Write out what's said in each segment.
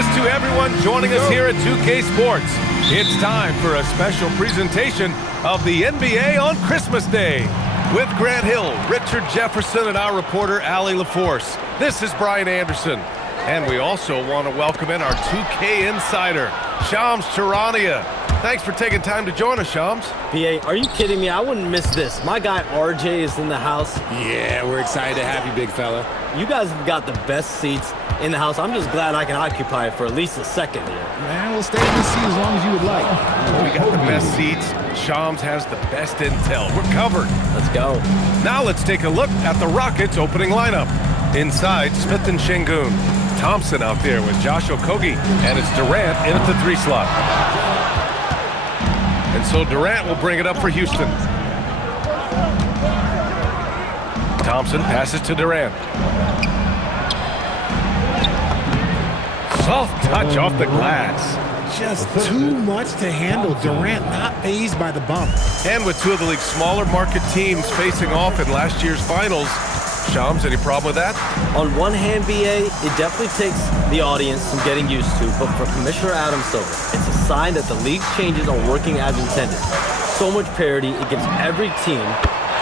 Christmas to everyone joining us here at 2K Sports. It's time for a special presentation of the NBA on Christmas Day. With Grant Hill, Richard Jefferson, and our reporter, Allie LaForce. This is Brian Anderson. And we also want to welcome in our 2K insider, Shams Charania. Thanks for taking time to join us, Shams. BA, are you kidding me? I wouldn't miss this. My guy RJ is in the house. Yeah, we're excited to have you, big fella. You guys have got the best seats in the house. I'm just glad I can occupy it for at least a second here. Man, we'll stay in the seat as long as you would like. We got the best seats. Shams has the best intel. We're covered. Let's go. Now let's take a look at the Rockets' opening lineup. Inside, Smith and Şengün. Thompson out there with Josh Okogie, and it's Durant in at the 3 slot. And so Durant will bring it up for Houston. Thompson passes to Durant. Soft touch off the glass. Just too much to handle. Durant not fazed by the bump. And with two of the league's smaller market teams facing off in last year's finals, Shams, any problem with that? On one hand, BA, it definitely takes the audience some getting used to, but for Commissioner Adam Silver, it's a sign that the league's changes are working as intended. So much parity, it gives every team,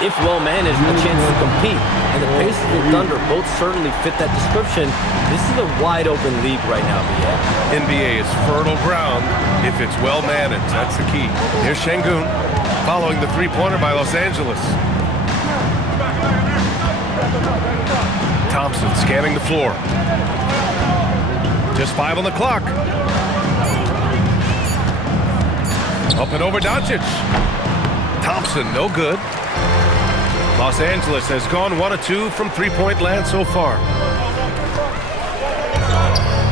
if well managed, a chance to compete. And the Pacers and Thunder both certainly fit that description. This is a wide open league right now, BA. NBA is fertile ground if it's well managed. That's the key. Here's Şengün, following the three-pointer by Los Angeles. Thompson scanning the floor. Just 5 on the clock. Up and over Doncic. Thompson, no good. Los Angeles has gone 1 of 2 from three-point land so far.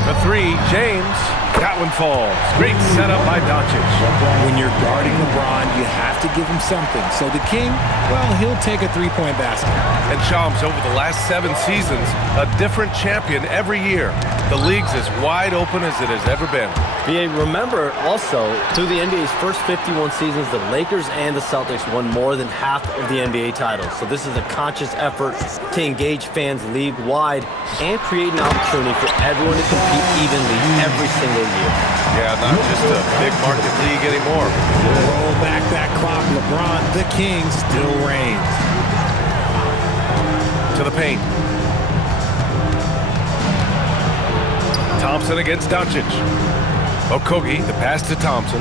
The 3, James. That one falls. Great setup by Doncic. When you're guarding LeBron, you have to give him something. So the King, well, he'll take a three-point basket. And Shams, over the last 7 seasons, a different champion every year. The league's as wide open as it has ever been. BA, remember also, through the NBA's first 51 seasons, the Lakers and the Celtics won more than half of the NBA titles. So this is a conscious effort to engage fans league-wide and create an opportunity for everyone to compete evenly every single year. Yeah, not just a big market league anymore. Roll back that clock. LeBron, the King, still reigns. To the paint. Thompson against Doncic. Okogie, the pass to Thompson.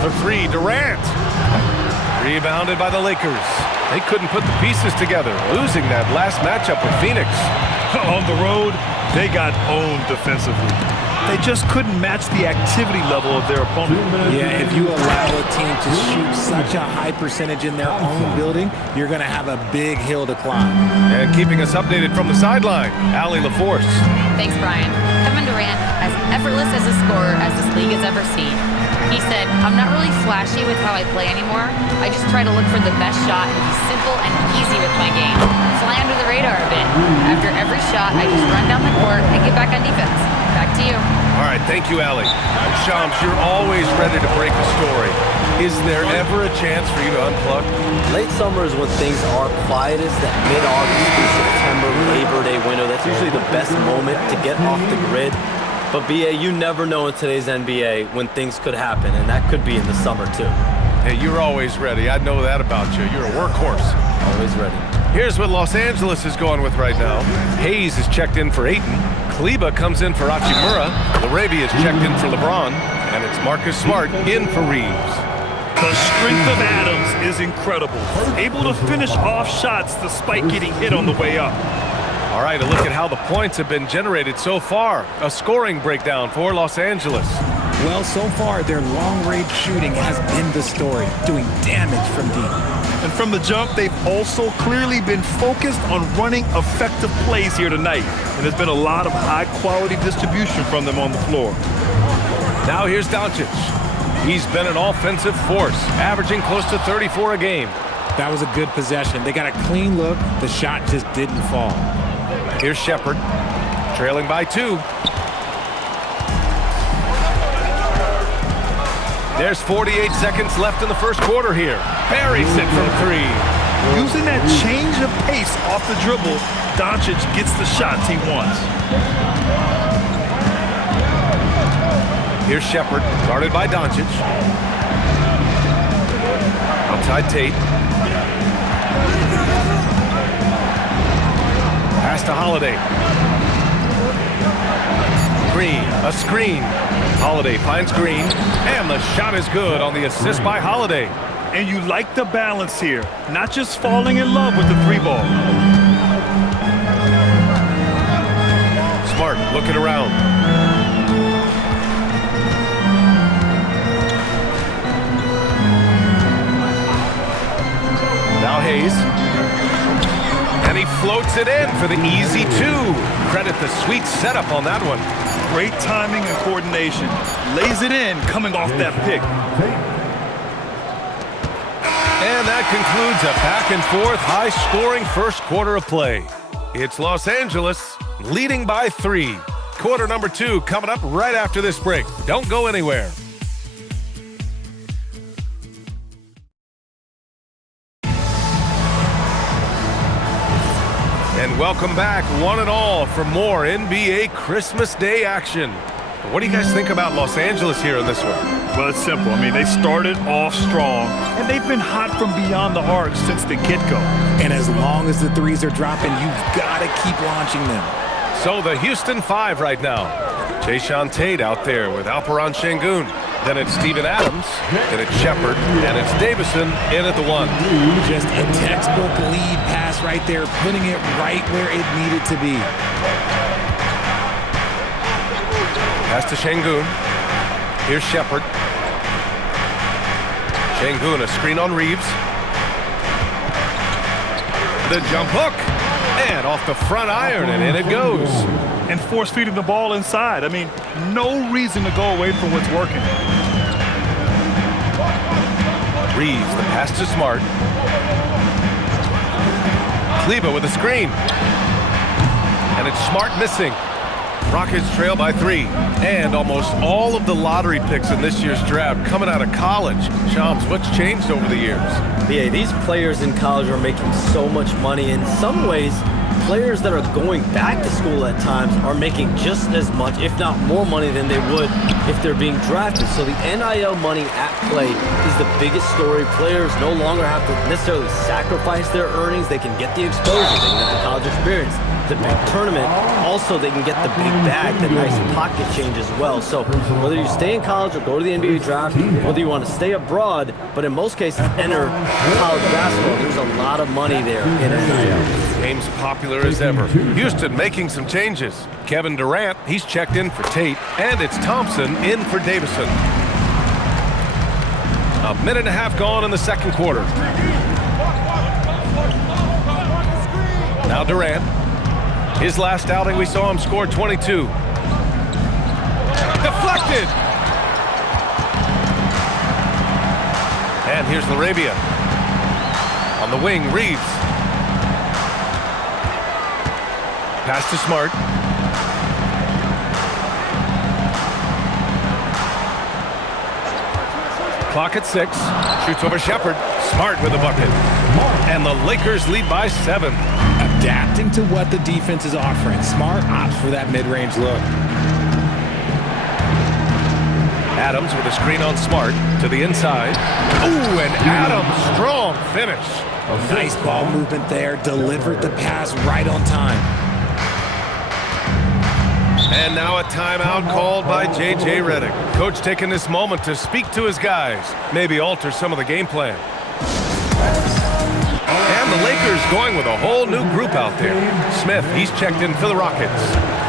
For 3, Durant. Rebounded by the Lakers. They couldn't put the pieces together, losing that last matchup with Phoenix. On the road, they got owned defensively. They just couldn't match the activity level of their opponent. Yeah, if you allow a team to shoot such a high percentage in their own building, you're going to have a big hill to climb. And keeping us updated from the sideline, Allie LaForce. Thanks, Brian. Kevin Durant, as effortless as a scorer as this league has ever seen. He said, "I'm not really flashy with how I play anymore. I just try to look for the best shot and be simple and easy with my game. Fly under the radar a bit. After every shot, I just run down the court and get back on defense." Back to you. All right, thank you, Allie. Shams, you're always ready to break a story. Is there ever a chance for you to unplug? Late summer is when things are quietest, that mid-August through September Labor Day window. That's usually the best moment to get off the grid. But BA, you never know in today's NBA when things could happen, and that could be in the summer too. Hey, you're always ready. I know that about you. You're a workhorse. Always ready. Here's what Los Angeles is going with right now. Hayes is checked in for Ayton. Kleba comes in for Hachimura. Laravia is checked in for LeBron. And it's Marcus Smart in for Reeves. The strength of Adams is incredible. Able to finish off shots despite getting hit on the way up. All right, a look at how the points have been generated so far. A scoring breakdown for Los Angeles. Well, so far, their long-range shooting has been the story, doing damage from deep. And from the jump, they've also clearly been focused on running effective plays here tonight. And there's been a lot of high-quality distribution from them on the floor. Now here's Doncic. He's been an offensive force, averaging close to 34 a game. That was a good possession. They got a clean look. The shot just didn't fall. Here's Shepherd, trailing by 2. There's 48 seconds left in the first quarter here. Buries it from 3. Using that change of pace off the dribble, Doncic gets the shots he wants. Here's Shepard, guarded by Doncic. Outside Tate. Pass to Holiday. Green, a screen. Holiday finds Green, and the shot is good on the assist by Holiday. And you like the balance here, not just falling in love with the three ball. Smart looking around. Now Hayes. And he floats it in for the easy two. Credit the sweet setup on that one. Great timing and coordination. Lays it in coming off that pick. And that concludes a back-and-forth, high-scoring first quarter of play. It's Los Angeles leading by 3. Quarter number 2 coming up right after this break. Don't go anywhere. And welcome back, one and all, for more NBA Christmas Day action. What do you guys think about Los Angeles here in this one? Well, it's simple. I mean, they started off strong, and they've been hot from beyond the arc since the get-go. And as long as the threes are dropping, you've got to keep launching them. So the Houston 5 right now. Jayshawn Tate out there with Alperon Şengün. Then it's Steven Adams, then it's Shepard, and it's Davison in at the 1. Just a textbook lead pass right there, putting it right where it needed to be. Pass to Şengün. Here's Shepard. Şengün, a screen on Reeves. The jump hook. And off the front iron, and in it goes. And force feeding the ball inside. I mean, no reason to go away from what's working. Reeves, the pass to Smart. Kleber with a screen. And it's Smart missing. Rockets trail by 3. And almost all of the lottery picks in this year's draft coming out of college. Shams, what's changed over the years? Yeah, these players in college are making so much money. In some ways, players that are going back to school at times are making just as much, if not more money than they would if they're being drafted. So the NIL money at play is the biggest story. Players no longer have to necessarily sacrifice their earnings. They can get the exposure, they can get the college experience, the big tournament. Also, they can get the big bag, the nice pocket change as well. So whether you stay in college or go to the NBA draft, whether you want to stay abroad, but in most cases enter college basketball, there's a lot of money there in NIL. Game's popular as ever. Houston making some changes. Kevin Durant, he's checked in for Tate, and it's Thompson in for Davison. A minute and a half gone in the second quarter. Now Durant. His last outing, we saw him score 22. Deflected! And here's Larabia. On the wing, Reeves. Pass to Smart. Clock at 6. Shoots over Shepard. Smart with the bucket. And the Lakers lead by 7. Adapting to what the defense is offering. Smart opts for that mid-range look. Adams with a screen on Smart to the inside. Ooh, and Adams, strong finish. Nice ball movement there. Delivered the pass right on time. And now a timeout called by J.J. Redick. Coach taking this moment to speak to his guys, maybe alter some of the game plan. And the Lakers going with a whole new group out there. Smith, he's checked in for the Rockets.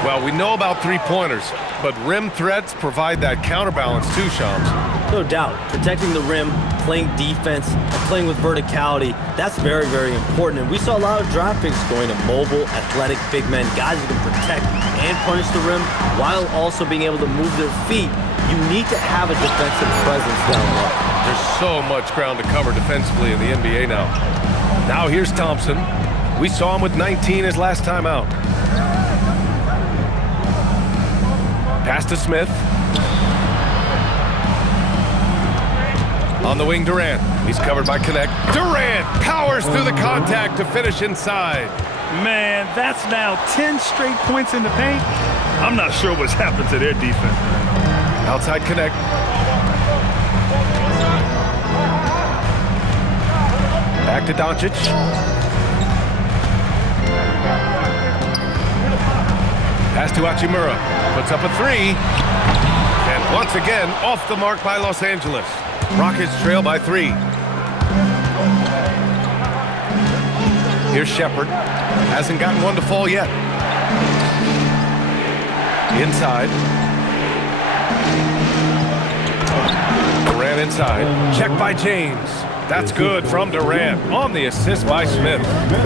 Well, we know about three-pointers, but rim threats provide that counterbalance too, Shams. No doubt. Protecting the rim, playing defense, and playing with verticality, that's very, very important. And we saw a lot of draft picks going to mobile, athletic big men, guys who can protect and punish the rim while also being able to move their feet. You need to have a defensive presence down low. There's so much ground to cover defensively in the NBA now. Now here's Thompson. We saw him with 19 his last time out. Pass to Smith. On the wing, Durant. He's covered by Connect. Durant powers through the contact to finish inside. Man, that's now 10 straight points in the paint. I'm not sure what's happened to their defense. Outside connect. Back to Doncic. Pass to Hachimura. Puts up a three. And once again, off the mark by Los Angeles. Rockets trail by 3. Here's Shepard. Hasn't gotten one to fall yet. Inside. Durant inside. Check by James. That's good from Durant on the assist by Smith.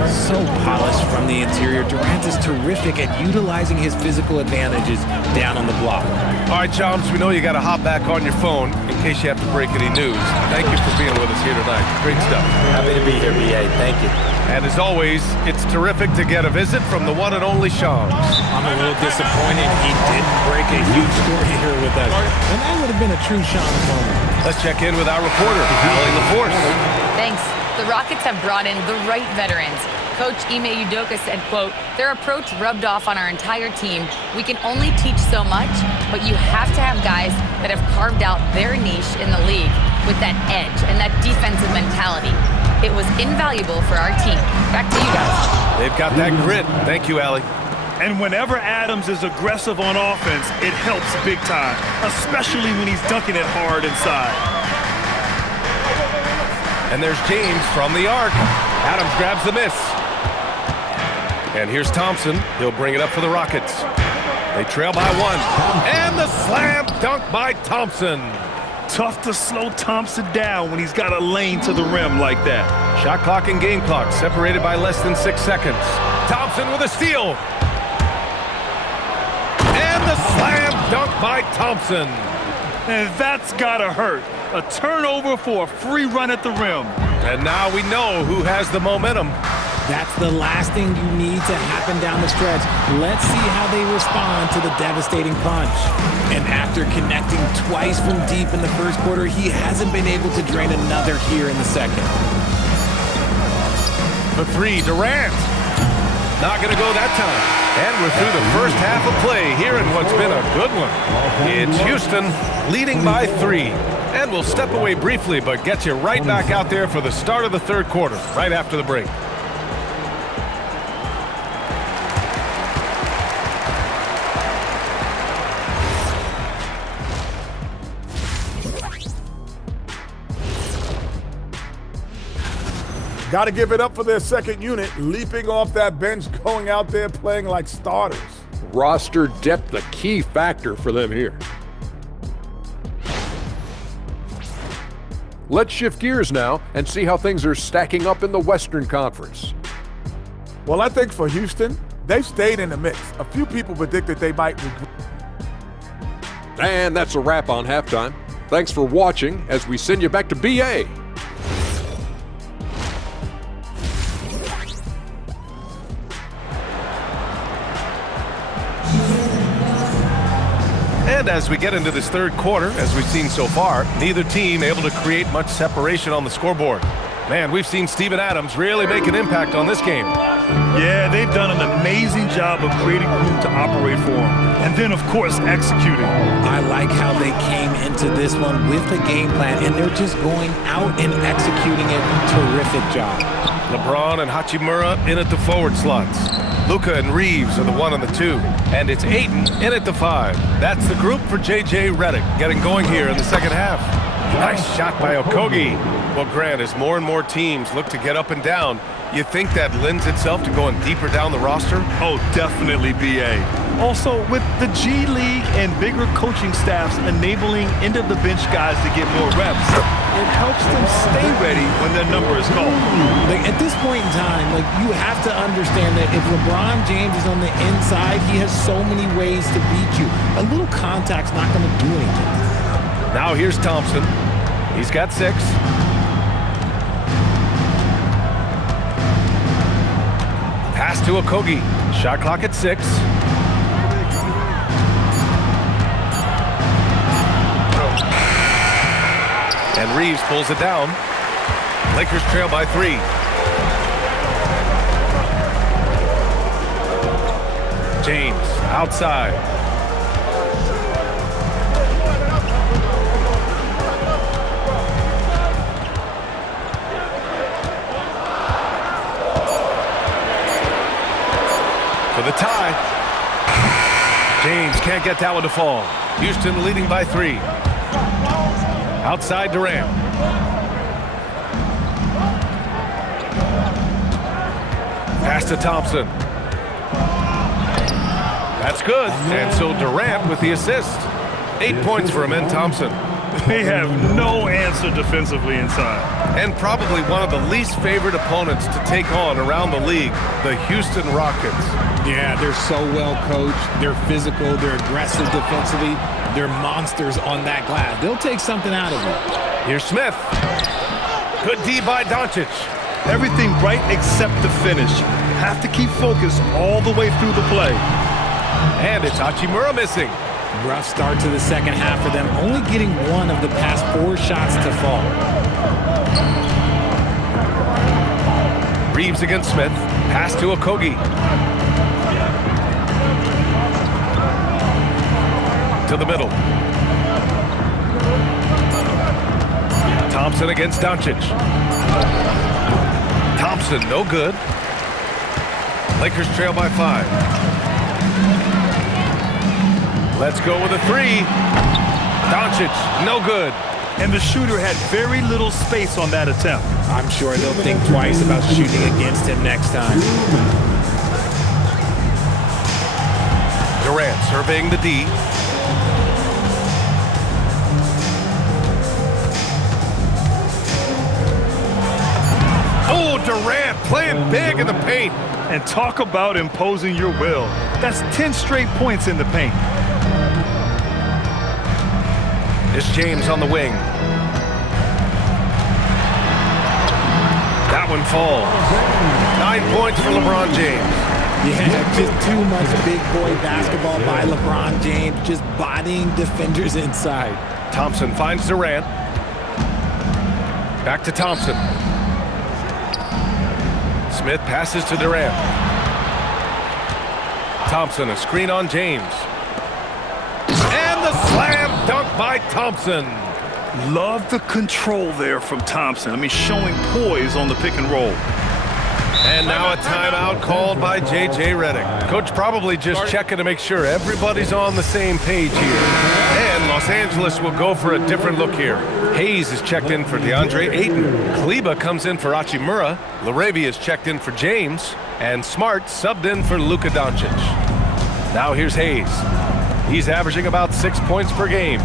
So polished from the interior. Durant is terrific at utilizing his physical advantages down on the block. All right, Chomps, we know you got to hop back on your phone in case you have to break any news. Thank you for being with us here tonight. Great stuff. Happy to be here, BA. Thank you. And as always, it's terrific to get a visit from the one and only Shams. I'm a little disappointed he didn't break a huge story here with us. And that would have been a true Shams moment. Let's check in with our reporter, Allie LaForce. Thanks. The Rockets have brought in the right veterans. Coach Ime Udoka said, quote, their approach rubbed off on our entire team. We can only teach so much, but you have to have guys that have carved out their niche in the league with that edge and that defensive mentality. It was invaluable for our team. Back to you guys. They've got that grit. Thank you, Allie. And whenever Adams is aggressive on offense, it helps big time, especially when he's dunking it hard inside. And there's James from the arc. Adams grabs the miss. And here's Thompson. He'll bring it up for the Rockets. They trail by 1. And the slam dunk by Thompson. Tough to slow Thompson down when he's got a lane to the rim like that. Shot clock and game clock separated by less than 6 seconds. Thompson with a steal. And the slam dunk by Thompson. And that's gotta hurt. A turnover for a free run at the rim. And now we know who has the momentum. That's the last thing you need to happen down the stretch. Let's see how they respond to the devastating punch. And after connecting twice from deep in the first quarter, he hasn't been able to drain another here in the second. For 3, Durant. Not going to go that time. And we're through the first half of play here in what's been a good one. It's Houston leading by 3. And we'll step away briefly, but get you right back out there for the start of the third quarter, right after the break. Got to give it up for their second unit, leaping off that bench, going out there playing like starters. Roster depth, a key factor for them here. Let's shift gears now and see how things are stacking up in the Western Conference. Well, I think for Houston, they've stayed in the mix. A few people predicted they might regret. And that's a wrap on halftime. Thanks for watching as we send you back to BA. And as we get into this third quarter, as we've seen so far, neither team able to create much separation on the scoreboard. Man, we've seen Steven Adams really make an impact on this game. Yeah, they've done an amazing job of creating room to operate for him. And then, of course, executing. I like how they came into this one with a game plan, and they're just going out and executing it. Terrific job. LeBron and Hachimura in at the forward slots. Luka and Reeves are the 1 and the 2. And it's Ayton in at the 5. That's the group for J.J. Redick getting going here in the second half. Nice shot by Okogie. Well, Grant, as more and more teams look to get up and down, you think that lends itself to going deeper down the roster? Oh, definitely, BA. Also, with the G League and bigger coaching staffs enabling end-of-the-bench guys to get more reps, it helps them stay ready when their number is called. Like, at this point in time, like, you have to understand that if LeBron James is on the inside, he has so many ways to beat you. A little contact's not going to do anything. Now here's Thompson. He's got 6. Pass to Okogie. Shot clock at 6. And Reeves pulls it down. Lakers trail by 3. James outside. James can't get that one to fall. Houston leading by 3. Outside Durant. Pass to Thompson. That's good. And so Durant with the assist. 8 points for him and Thompson. They have no answer defensively inside. And probably one of the least favored opponents to take on around the league, the Houston Rockets. Yeah, they're so well coached. They're physical. They're aggressive defensively. They're monsters on that glass. They'll take something out of it. Here's Smith. Good D by Doncic. Everything right except the finish. Have to keep focused all the way through the play. And it's Hachimura missing. Rough start to the second half for them, only getting 1 of the past 4 shots to fall. Reeves against Smith. Pass to Okogie. To the middle. Thompson against Doncic. Thompson, no good. Lakers trail by 5. Let's go with a 3. Doncic, no good. And the shooter had very little space on that attempt. I'm sure they'll think twice about shooting against him next time. Durant surveying the D. Oh, Durant playing big in the paint. And talk about imposing your will. That's 10 straight points in the paint. It's James on the wing. That one falls. 9 points for LeBron James. Yeah, just too much big boy basketball by LeBron James, just bodying defenders inside. Thompson finds Durant. Back to Thompson. Smith passes to Durant. Thompson, a screen on James. And the slam dunk by Thompson. Love the control there from Thompson. I mean, showing poise on the pick and roll. And now a timeout called by J.J. Redick. Coach probably just checking to make sure everybody's on the same page here. And Los Angeles will go for a different look here. Hayes is checked in for DeAndre Ayton. Kleba comes in for Hachimura. Laravia is checked in for James. And Smart subbed in for Luka Doncic. Now here's Hayes. He's averaging about 6 points per game.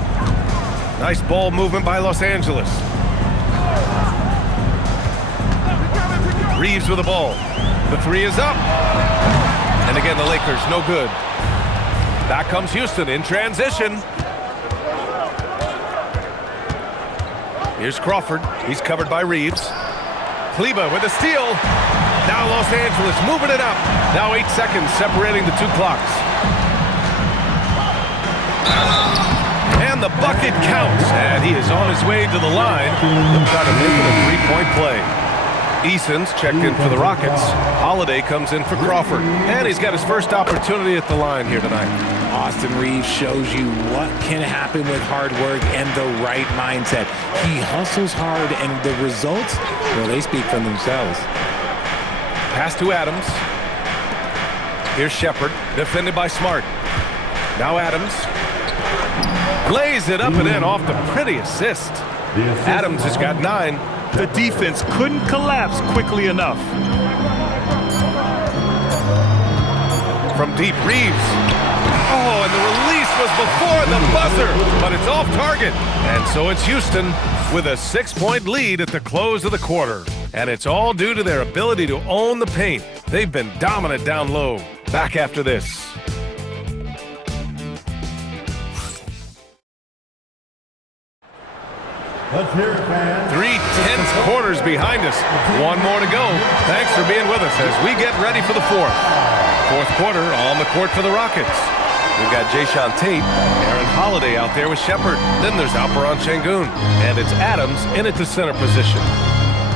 Nice ball movement by Los Angeles. Reeves with the ball. The 3 is up. And again, the Lakers, no good. Back comes Houston in transition. Here's Crawford. He's covered by Reeves. Kleba with a steal. Now Los Angeles moving it up. Now 8 seconds separating the 2 clocks. And the bucket counts. And he is on his way to the line. He'll try to make it a 3-point play. Eason's checked in for the Rockets. Holiday comes in for Crawford. And he's got his first opportunity at the line here tonight. Austin Reeves shows you what can happen with hard work and the right mindset. He hustles hard, and the results, well, they speak for themselves. Pass to Adams. Here's Shepard, defended by Smart. Now Adams. Lays it up and in off the pretty assist. Adams has got 9. The defense couldn't collapse quickly enough. From deep, Reeves. Oh, and the release was before the buzzer, but it's off target. And so it's Houston with a 6-point lead at the close of the quarter. And it's all due to their ability to own the paint. They've been dominant down low. Back after this. Let's hear it, fans. 3 tense quarters behind us. 1 more to go. Thanks for being with us as we get ready for the 4th. 4th quarter on the court for the Rockets. We've got Jayshawn Tate, Aaron Holiday out there with Shepard. Then there's Alperon Şengün. And it's Adams in at the center position.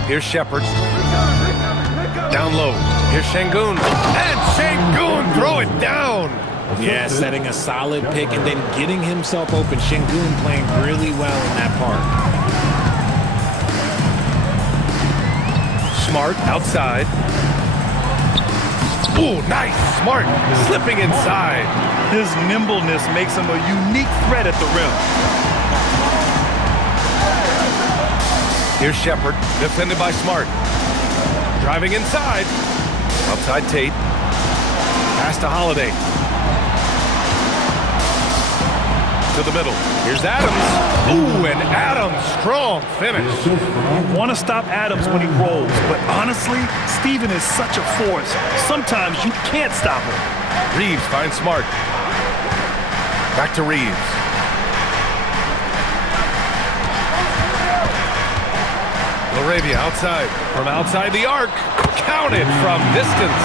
Here's Shepard. Down low. Here's Şengün. And Şengün throw it down. Yeah, setting a solid pick and then getting himself open. Şengün playing really well in that part. Smart outside. Ooh, nice. Smart. Slipping inside. His nimbleness makes him a unique threat at the rim. Here's Shepard, defended by Smart. Driving inside. Outside Tate. Pass to Holiday. To the middle. Here's Adams. Ooh, and Adams, strong finish. You want to stop Adams when he rolls, but honestly, Steven is such a force. Sometimes you can't stop him. Reeves finds Smart. Back to Reeves. Laravia outside. From outside the arc. Counted from distance.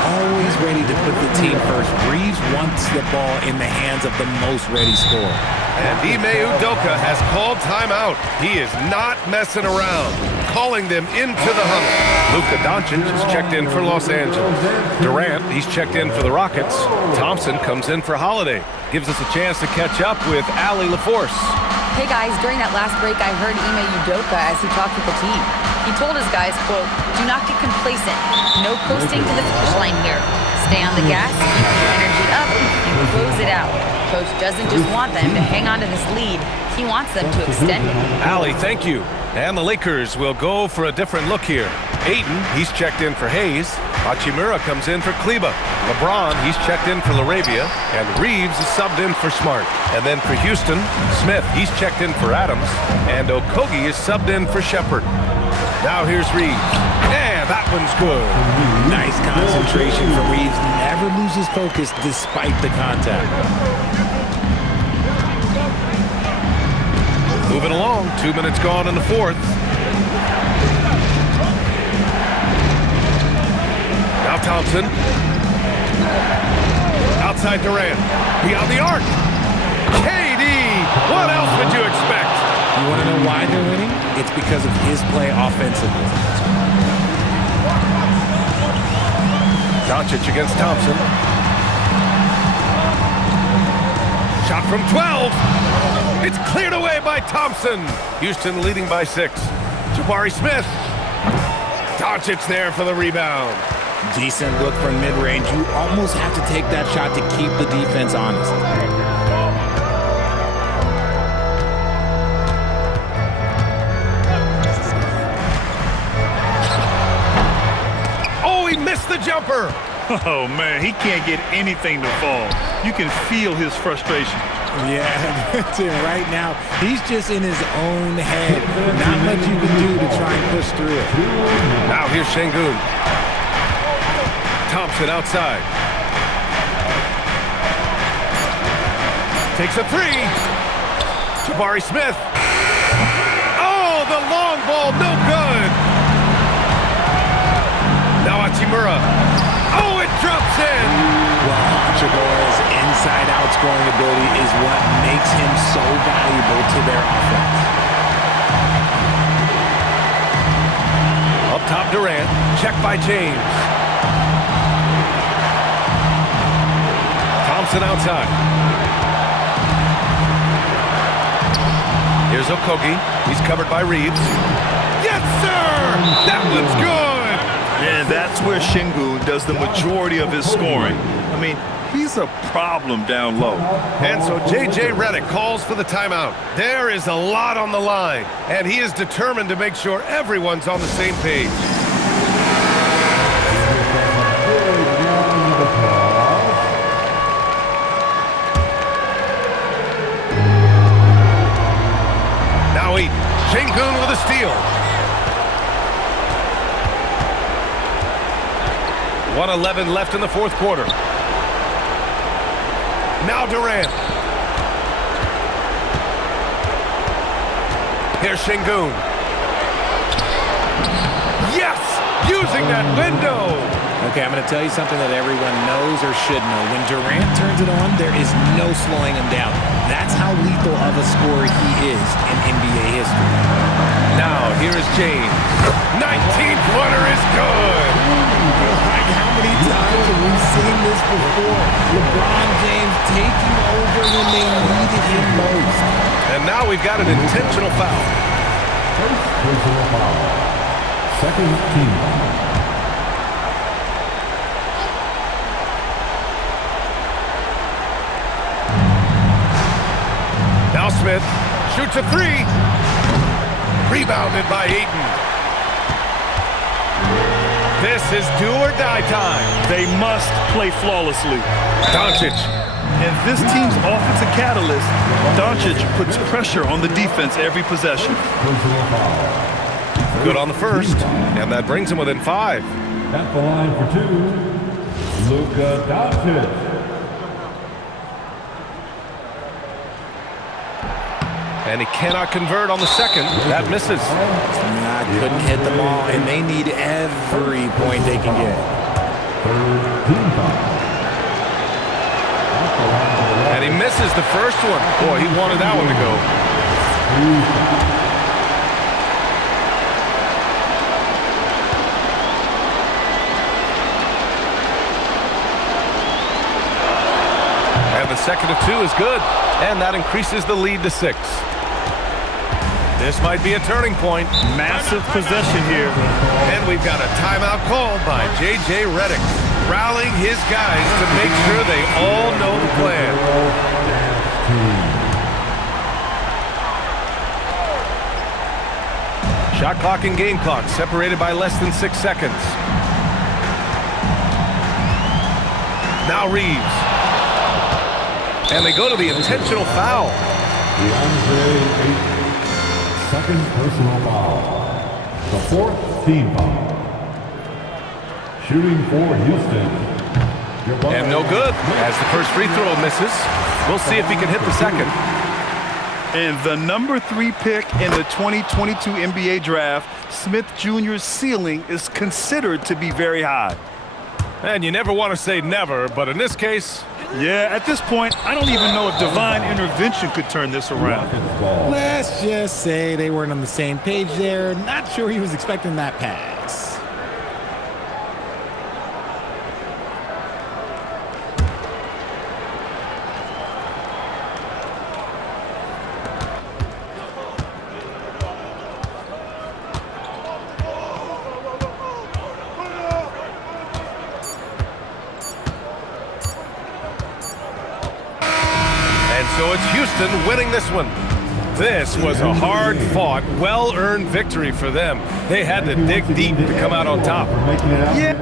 Always ready to put the team first. Reeves wants the ball in the hands of the most ready scorer. And Ime Udoka has called timeout. He is not messing around. Calling them into the huddle. Luka Doncic is checked in for Los Angeles. Durant, he's checked in for the Rockets. Thompson comes in for Holiday. Gives us a chance to catch up with Allie LaForce. Hey guys, during that last break, I heard Ime Udoka as he talked with the team. He told his guys, quote, "Do not get complacent. No coasting to the finish line here. Stay on the gas, keep your energy up, and close it out. Coach doesn't just want them to hang on to this lead. He wants them to extend it." Allie, thank you. And the Lakers will go for a different look here. Ayton, he's checked in for Hayes. Hachimura comes in for Kleba. LeBron, he's checked in for Laravia. And Reeves is subbed in for Smart. And then for Houston, Smith, he's checked in for Adams. And Okogie is subbed in for Shepard. Now here's Reeves. And that one's good. Nice concentration from Reeves. Never loses focus despite the contact. Moving along, 2 minutes gone in the fourth. Now Thompson. Outside Durant. Beyond the arc. KD! What else would you expect? You want to know why they're winning? It's because of his play offensively. Doncic against Thompson. Shot from 12. It's cleared away by Thompson. Houston leading by 6. Jabari Smith. Doncic there for the rebound. Decent look from mid-range. You almost have to take that shot to keep the defense honest. Oh, he missed the jumper. Oh, man, he can't get anything to fall. You can feel his frustration. Yeah, Tim, right now, he's just in his own head. Not much you can do to try and push through it. Now here's Şengün. Thompson outside. Takes a three. Jabari Smith. Oh, the long ball, no good. Now Hachimura. Oh, it drops in. Well, Hachimura's inside-out scoring ability is what makes him so valuable to their offense. Up top, Durant. Check by James. Thompson outside. Here's Okogie. He's covered by Reeves. Yes, sir! That one's good! And that's where Şengün does the majority of his scoring. I mean, he's a problem down low. And so J.J. Redick calls for the timeout. There is a lot on the line, and he is determined to make sure everyone's on the same page. Now Ayton. Şengün with a steal. 1:11 left in the fourth quarter. Now Durant. Here's Şengün. Yes! Using that window! Okay, I'm going to tell you something that everyone knows or should know. When Durant turns it on, there is no slowing him down. That's how lethal of a scorer he is in NBA history. Now, here is James. 19-footer is good! Like, how many times have we seen this before? LeBron James taking over when they needed him most. And now we've got an intentional foul. First personal foul. Second team. Smith shoots a three. Rebounded by Ayton. This is do or die time. They must play flawlessly. Doncic. And this team's offensive catalyst, Doncic puts pressure on the defense every possession. Good on the first, and that brings him within 5. At the line for 2, Luka Doncic. And he cannot convert on the second. That misses. Couldn't hit the ball, and they need every point they can get. Third team foul. And he misses the first one. Boy, he wanted that one to go. And the second of 2 is good. And that increases the lead to 6. This might be a turning point. Massive possession here. And we've got a timeout called by J.J. Redick, rallying his guys to make sure they all know the plan. Shot clock and game clock separated by less than 6 seconds. Now Reeves. And they go to the intentional foul. Second personal foul. The 4th team foul. Shooting for Houston. And no good, as the first free throw misses. We'll see if he can hit the second. And the number 3 pick in the 2022 NBA draft, Smith Jr.'s ceiling is considered to be very high. And you never want to say never, but in this case... Yeah, at this point, I don't even know if divine intervention could turn this around. Let's just say they weren't on the same page there. Not sure he was expecting that pass. So it's Houston winning this one. This was a hard-fought, well-earned victory for them. They had to dig deep to come out on top. Yeah.